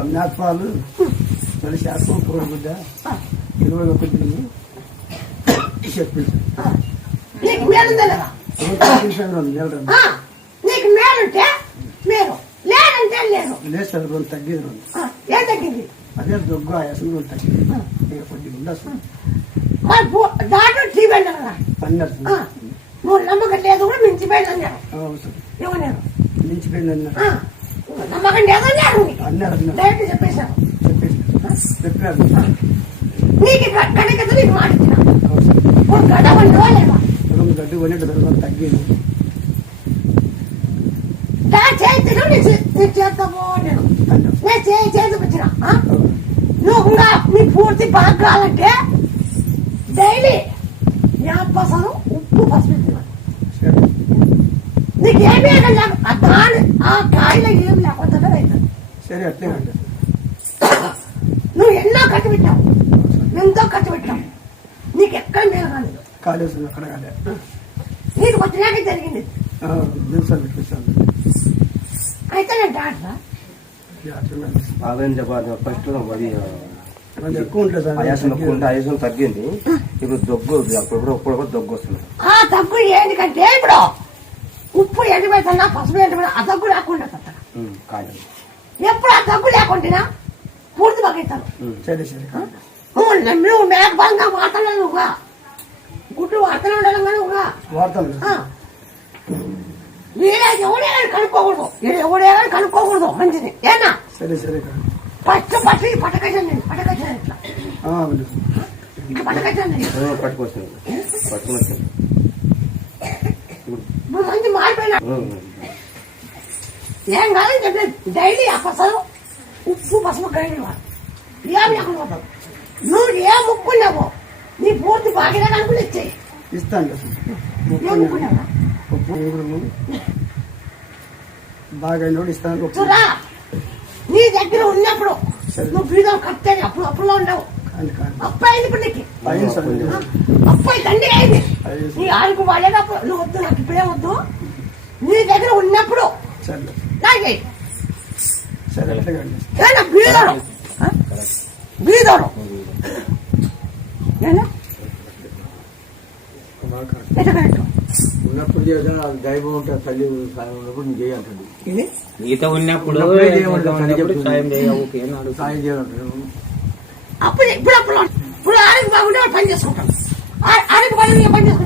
అమ్నాత్వాలు తొలి శాతం కోడిగుడ్డ 21 చెప్పింది. నీకు మేలుందనరా నీకు మేలుంటే మేలు లేదంటే లేదు. లేదు సార్ రెండు తగ్గింది. ఏం తగ్గింది? అదే దొగ్గు ఆయాసం రెండు తగ్గింది. కొద్దిగా ఉండదు సార్. దాంట్లో టీవీ అన్నారా అన్నారు నువ్వు నమ్మకం లేదు కూడా మించిపోయింది అన్నారు. ఏమన్నారు? మించిపోయింది అన్నారు. నమ్మకం లేదు అన్నారు. అన్నారు డైరెక్ట్ చెప్పేశారు. చెప్పారు. నీకు గడకత నీకు మాట ఇచ్చిన ఇప్పుడు గడ్డ వండువా లేదా? గడ్డి కొనేట్టు తగ్గింది. చేతిలో నేను చేస్తామో నేను చూపించిన నువ్వు ఇంకా నీ పూర్తి బాగా కావాలంటే డైలీ పసలు ఉప్పు పసుపు నీకేమీ దాని ఆ కాయలో ఏం లేకుండా అవుతుంది. సరే అట్లే నువ్వు ఎన్నో ఖర్చు పెట్టావు, ఎంతో ఖర్చు పెట్టావు, నీకు ఎక్కడ మేలు కాలేదు. కాలేదు అక్కడ కాలేదు. నీకు వచ్చినాకే జరిగింది. అయితే నేను డాక్టరా ఫస్ట్ ఎక్కువ ఉంటుంది ఆయాసం ఎక్కువ ఉంటే ఆయాసం తగ్గింది. ఇప్పుడు దగ్గు అప్పుడు దగ్గు వస్తుంది. ఆ దగ్గు ఏంటికంటే ఇప్పుడు ఉప్పు ఎండిపోతున్నా పసుపు ఎండిపోయినా ఆ దగ్గు లేకుండా ఎప్పుడు ఆ దగ్గు లేకుండా పూర్తి పగిస్తాను. సరే సరే నువ్వు మేక బలంగా వాడతాను. నువ్వుగా గుడ్డు వాడుతూనే ఉండాలి కానీ నువ్వుగా వాడతాను. వీడే ఎవడే కనుక్కోకూడదు, ఎవడే కనుక్కోకూడదు. మంచిది ఏనా? సరే సరే పట్టు పట్టకొచ్చాను నేను పట్టకొచ్చాను ఇట్లా ఇట్లా పట్టకొచ్చాను పట్టుకొచ్చాను. ఇప్పుడు మంచి మారిపోయినా ఏం కాదని చెప్పలేదు. డైలీ ఆ పసలు ఉప్పు పసుపు గైడ్ ఏమి లేకుండా పోతావు. నువ్వు ఏ ముక్కున్నావో నీ పూర్తి బాగా కనుక్కుని ఇచ్చేయి. ఇస్తాను. బాగా ఇస్తాను. చూరా నీ దగ్గర ఉన్నప్పుడు నువ్వు బీదం కట్టేది అప్పుడు అప్పుడులో ఉండవు. అప్పాయి ఇప్పుడు నీకు అప్పాయి తండ్రి అయింది. నీ ఆడికి వాడేటప్పుడు నువ్వు వద్దు, నాకు ఇప్పుడే వద్దు. నీ దగ్గర ఉన్నప్పుడు నాకే బీదోడు బీదోడు ఉన్నప్పుడు దైవం ఉంటుంది. తల్లి ఉన్నప్పుడు నేను చేయాలండి. మిగతా ఉన్నప్పుడు సాయం చేయాలంటాడు. అప్పుడు ఇప్పుడు ఇప్పుడు ఆడికి బాగుంటే పని చేసుకుంటాం. ఆడికి బాగుంటే పని చేసుకుంటాం.